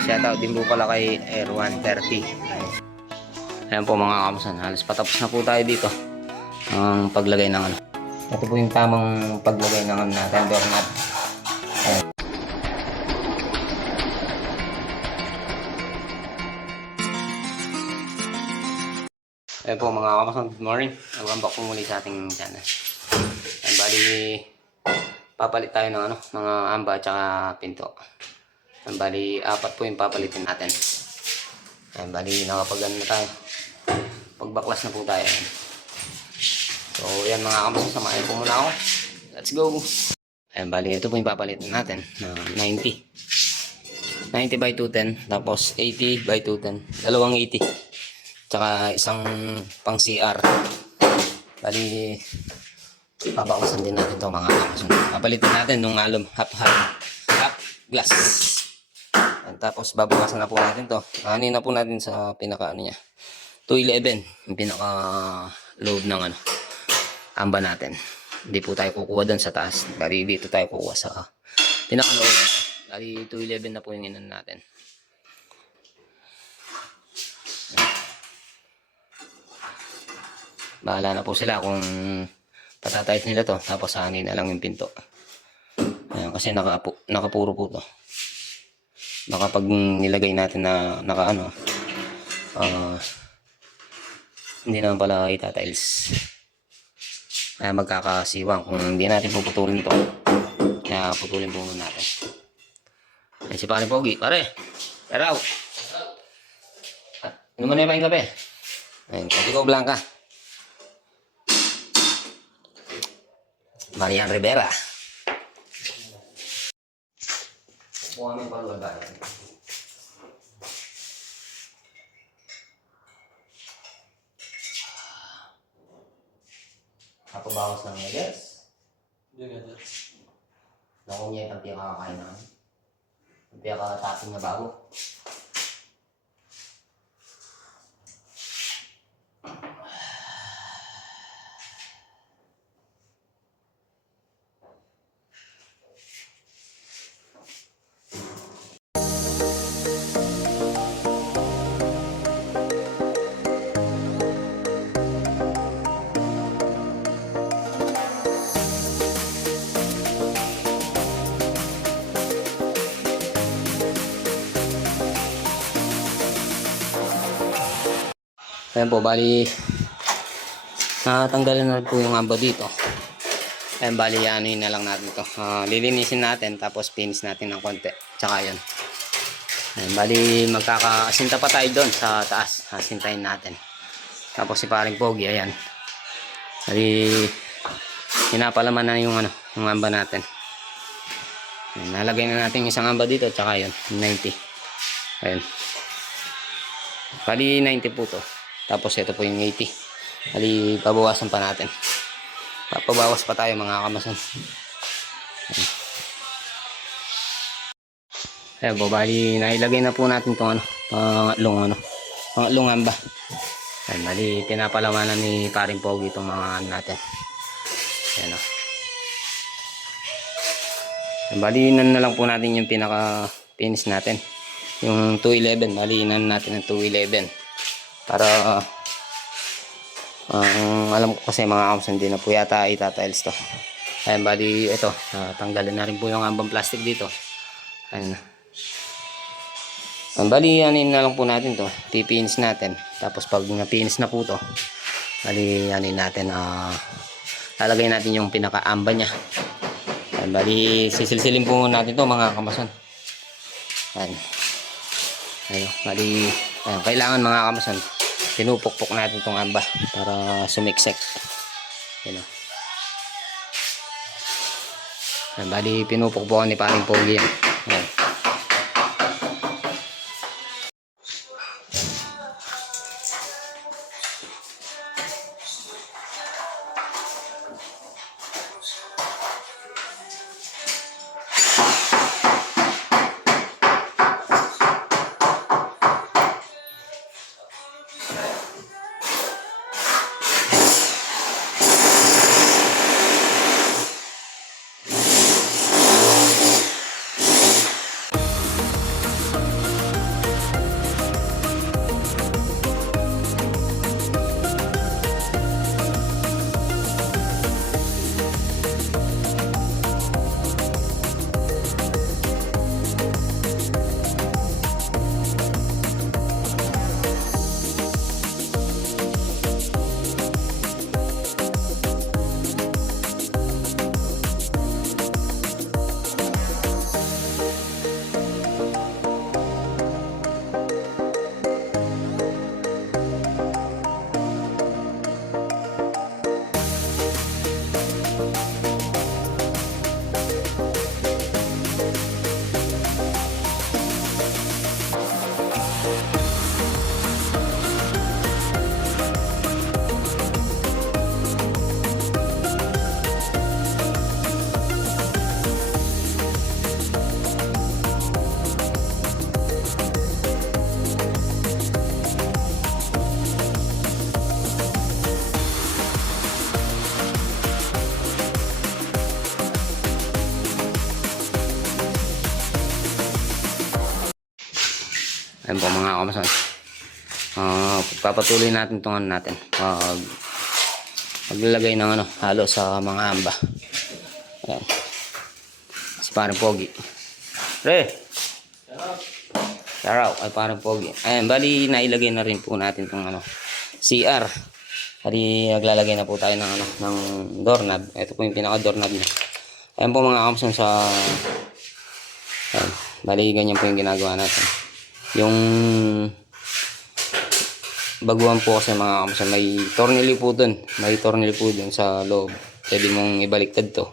shoutout din po pala kay Air 130. Ayan po mga kamusan, halos patapos na po tayo dito ang paglagay ng ano. Ito po yung tamang paglagay ng ano natin, door nut. Ayan po mga kamusan, good morning. Welcome back po muli sa ating channel. Ayan, bali papalit tayo ng ano, mga amba at saka pinto. Ayan, bali apat po yung papalitin natin. Ayan, bali nakapag-ano na tayo. Pagbaklas na po tayo. So yan mga kamusan, samahin po muna ako. Let's go! Ayan, bali ito po yung papalitin natin na 90 by 210, tapos 80 by 210, dalawang 80, tsaka isang pang CR. Bali pabawasan din natin ito mga kamusan. Papalitin natin nung alum half glass. Ayan, tapos babawasan na po natin to. Anin na po natin sa pinaka ano niya, 211 yung pinaka load ng ano amba natin. Hindi po tayo kukuha doon sa taas. Bali dito tayo kukuha sa pinaka load. Bali 211 na po yung inan natin. Bahala na po sila kung patatayit nila to, tapos hanin na lang yung pinto. Ayan, kasi nakapuro po to. Baka pag nilagay natin na naka ano, hindi naman pala itatiles. Kaya magkakasiwang kung hindi natin puputulin to. Kaya putulin po muna natin. Ayan si Pare Pogi. Pare! Peraw! Ano man na yung kape? Ayan, kape ko blanca. Marian Rivera. Kuha mo yung paluwal ba? Ako bawas lang niya, yes? Hindi nga dyan. Naku niya yung tampiya kakakain na. Tampiya kakatapin na bago. Ayan po, bali natanggalin na po yung amba dito. Ayan, bali ano yun na lang natin ito. Lilinisin natin, tapos finish natin ng konti. Tsaka yun. Ayan, bali magkakasinta pa tayo doon sa taas. Sintayin natin. Tapos si Paring Pogi, ayan. Bali hinapalaman na yung ano, yung amba natin. Ayan, nalagay na natin isang amba dito, tsaka yun, 90. Ayan. Bali 90 po to. Tapos ito po yung 80. Bali pabawasan pa natin. Papabawas pa tayo mga kamasan. Ayan po, bali nailagay na po natin itong ano, pangatlong amba. Ayan, bali pinapalamanan ni Paring Pogi itong mga ano natin. Ayan o. Bali inan na lang po natin yung pinaka finish natin. Yung 211, bali inan natin ng 211. Para alam ko kasi mga kams, hindi na po yata itatiles to. Ayan, bali ito, tanggalin na rin po yung ambang plastic dito. Ayan. Bali anin na lang po natin to, pipins natin. Tapos pag napins na po to, bali anin natin, lalagay natin yung pinaka-amba nya. Ayan, bali sisilsilin po natin to mga kamason. Ayan. Ayan, bali ayan, kailangan mga kamason, pinupukpok natin itong amba para sumiksek. Ayan o. Ayan, bali pinupukpokan ni Paring Pogi yan. Ayan. Ayan po mga kamason. Papatuloy natin itong ano natin. Maglalagay ng ano, halo sa mga amba. Ayan. Si parang pogi. Pre! Shoutout ay parang pogi. Ayan, bali nailagay na rin po natin itong ano, CR. Bali naglalagay na po tayo ng ano, ng doorknob. Ito po yung pinaka doorknob niya. Ayan po mga kamason sa... Ayan. Bali ganyan po yung ginagawa natin. Yung baguhan po kasi mga kamason, may tornilyo po dun. May tornilyo po dun sa loob. Pwede mong ibaliktad to.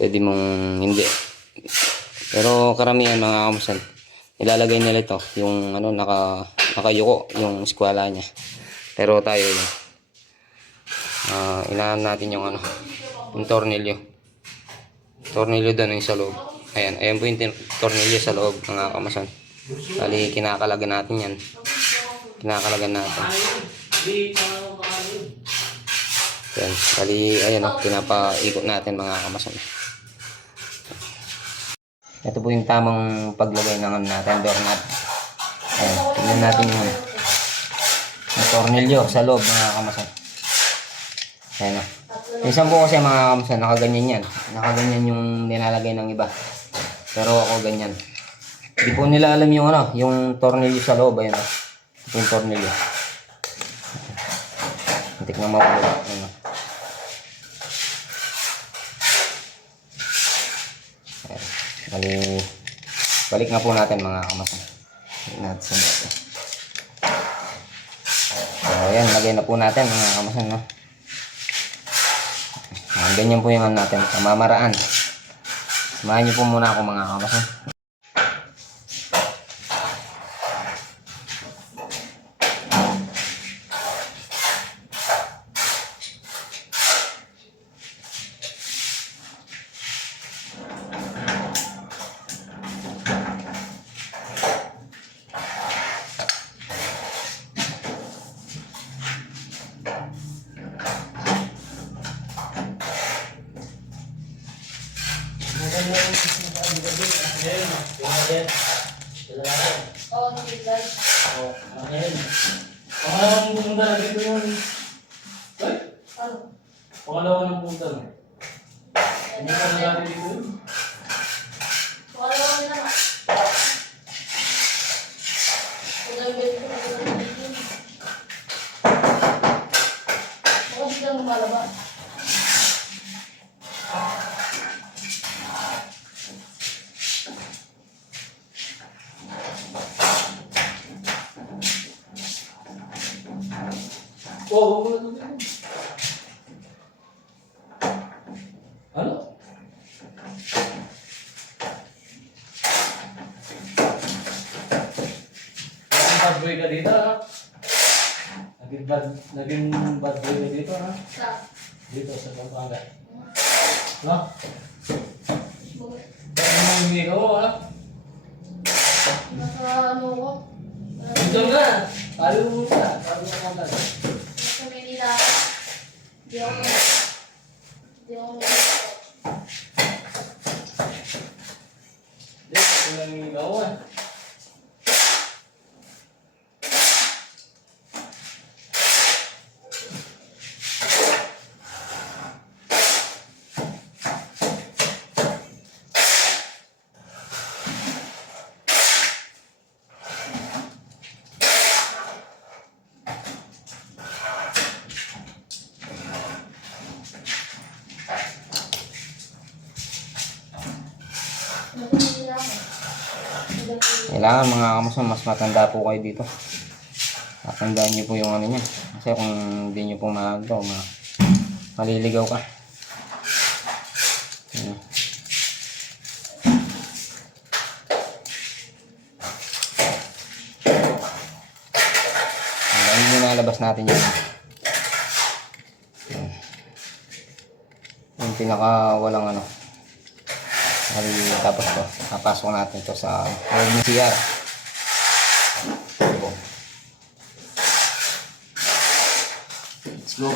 Pwede mong hindi. Pero karamihan mga kamason, ilalagay nila ito. Yung ano, nakayuko yung eskwala niya. Pero tayo yun. Inahan natin yung ano, yung tornilyo. Tornilyo dun yung sa loob. Ayan, ayan po yung tornilyo sa loob mga kamason. Bali kinakalagan natin yan. Kinakalagan natin. Ayan, bali ayan o, pinapaikot natin mga kamason. Ito po yung tamang paglagay ng ano natin, doorknob. Ayan, tingnan natin yung tornilyo sa loob mga kamason. Ayan o. Minsan po kasi mga kamason, nakaganyan yan. Nakaganyan yung nilalagay ng iba. Pero ako ganyan. Hindi po nila alam yung ano, yung tornilyo sa loob. Ayan o. Ito yung tornilyo. Antik na mapula. Ayan o. Ayan. Balik na po natin mga kamason. Balik natin sa dati. So ayan, lagay na po natin mga kamason. No? Ganyan po yung ano natin, pamamaraan. Samahan niyo po muna ako mga kamason. Pangalawang punta na dito yun. Ay? Ano? Pangalawang punta na. Hindi ka na dati dito yun? Pangalawang na nga. Baka biglang lumalabas. Oo, wala na dito. Ano? Naging bad boy ka dito, ha? Naging bad boy ka dito, ha? Sa? Dito sa Pampanga. No? Bakit mo hindi ko, ha? Nasa ano ko? Dito nga! Paano mo muna? Paano mo muna? Nasa Manila. Hindi ako Manila. Dito, walang ikaw, ha? Kailangan mga kamason, mas matanda po kayo dito. Tatandaan nyo po yung ano niya. Kasi kung hindi nyo po mahagdaw, maliligaw ka. Ayan. Ayan yung nalabas natin yun. Ayan. Yung pinaka walang ano. Tapos to, napasok natin to sa loob ng CR. Let's go.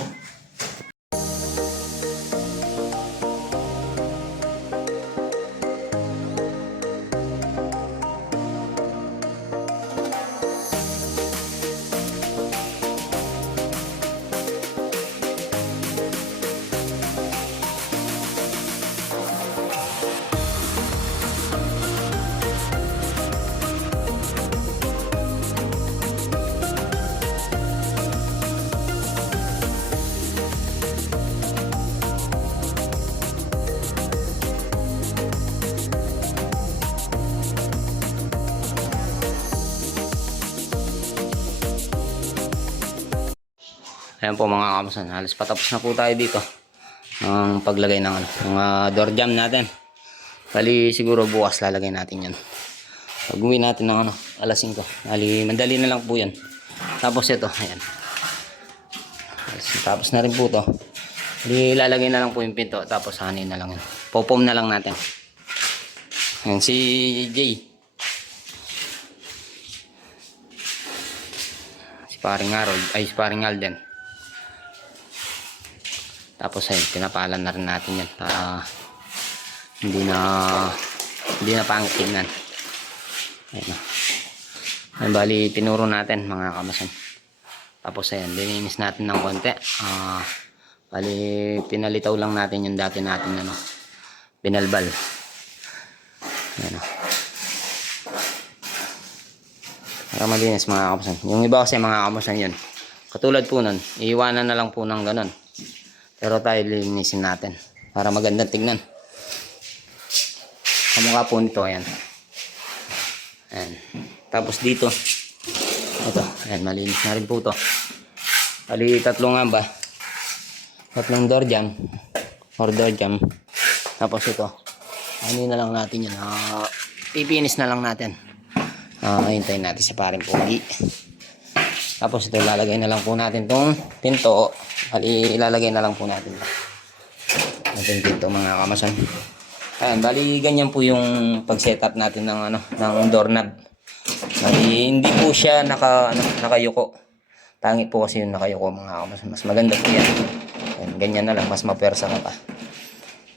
Ayan po mga kamasan, halos patapos na po tayo dito ang paglagay ng mga door jam natin. Bali siguro bukas lalagay natin yan. Pag-uwi natin ng alas 5. Bali mandali na lang po yan. Tapos ito, ayan. Tapos na rin po to. Bali lalagay na lang po yung pinto. Tapos hanin na lang yan. Popom na lang natin. Ayan si Jay. Si paring Harold, ay si paring Alden. Tapos ayun, pinapalan na rin natin yan para hindi na pangit tignan. Ayun. Ayun, bali tinuro natin mga kamasan. Tapos ayun, lininis natin ng konti. Bali pinalitaw lang natin yung dati natin binalbal. Ayun. Para malinis mga kamasan. Yung iba kasi mga kamasan yun. Katulad po nun, iiwanan na lang po ng ganun. Pero tayo linisin natin para magandang tignan. Kamukha po nito, ayan. Ayan. Tapos dito, ito, ayan, malinis na rin po ito. Bali, tatlong door jam, or door jam. Tapos ito, ano na lang natin yan, pipinis na lang natin. Hintayin natin sa paring pogi. Tapos ito, ilalagay na lang po natin itong pinto. Bali, ilalagay na lang po natin dito mga kamasan. Ayan, bali ganyan po yung pag-setup natin ng ng doorknob. Bali, hindi po siya nakayuko. Pangit po kasi yung nakayuko mga kamasan. Mas maganda po yan. Ayan, ganyan na lang, mas mapersa ka pa.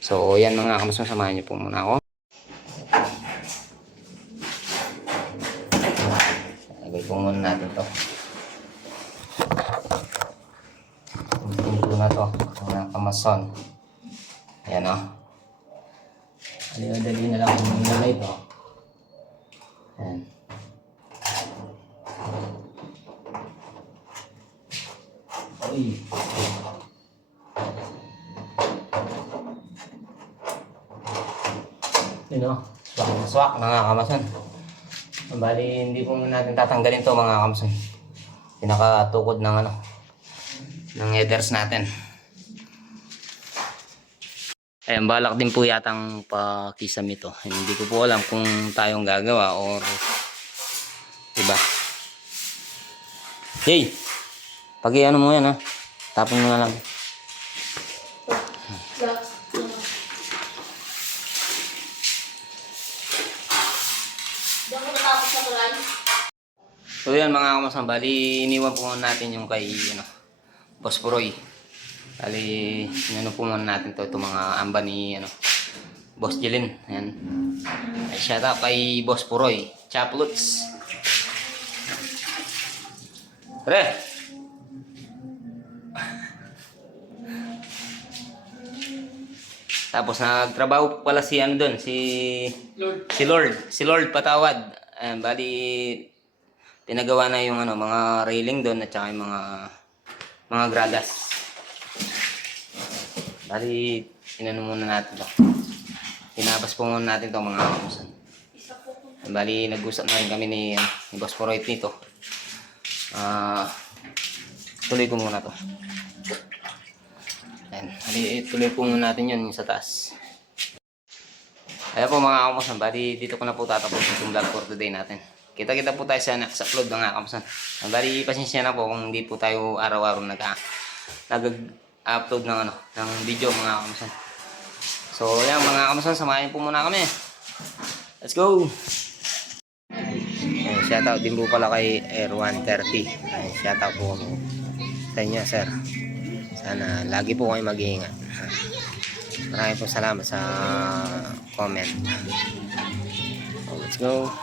So, yan mga kamasan, samahan niyo po muna ako. Lagay po muna natin to. Ito na to, mga kamasan. Ayan o. Dali na lang kung nila ito. Ayan. Uy. Yun o. Swak na swak mga kamasan. Bali, hindi po natin tatanggalin to mga kamasan. Pinakatukod ng ng headers natin. Ayan, balak din po yatang pakisam ito. Hindi ko po alam kung tayong gagawa or iba. Hey! Pag-iano mo yan tapon mo na lang. So yan mga kamasan, bali iniwan po natin yung kay Boss Puroy. Bali, po muna natin ito mga amba ni Boss Jelin. Ayan. Ay, shout out kay Boss Puroy. Chapluts. Pre! Tapos nagtrabaho pala si doon, si Lord Patawad. Ayan, bali pinagawa na yung mga railing doon at saka yung mga gradas. Bali, muna natin ito. Pinabas po muna natin ito mga kamasan. Bali, nag-usap na rin kami ni Boss Puroy nito. Tuloy ko muna ito. Ayan. Bali, tuloy po muna natin yun sa taas. Ayan po mga kamasan. Bali, dito ko na po tatapos itong vlog for today natin. Kita-kita po tayo sa next upload mga kamasan. Bali, pasensya na po kung hindi po tayo araw-araw nag-upload ng video mga kamasan. So, yan mga kamasan, samahin po muna kami. Let's go! Shoutout din po pala kay Air 130. Shoutout po sa inyo, sir. Sana lagi po kayo mag-iingat. Maraming po salamat sa comment. So, let's go!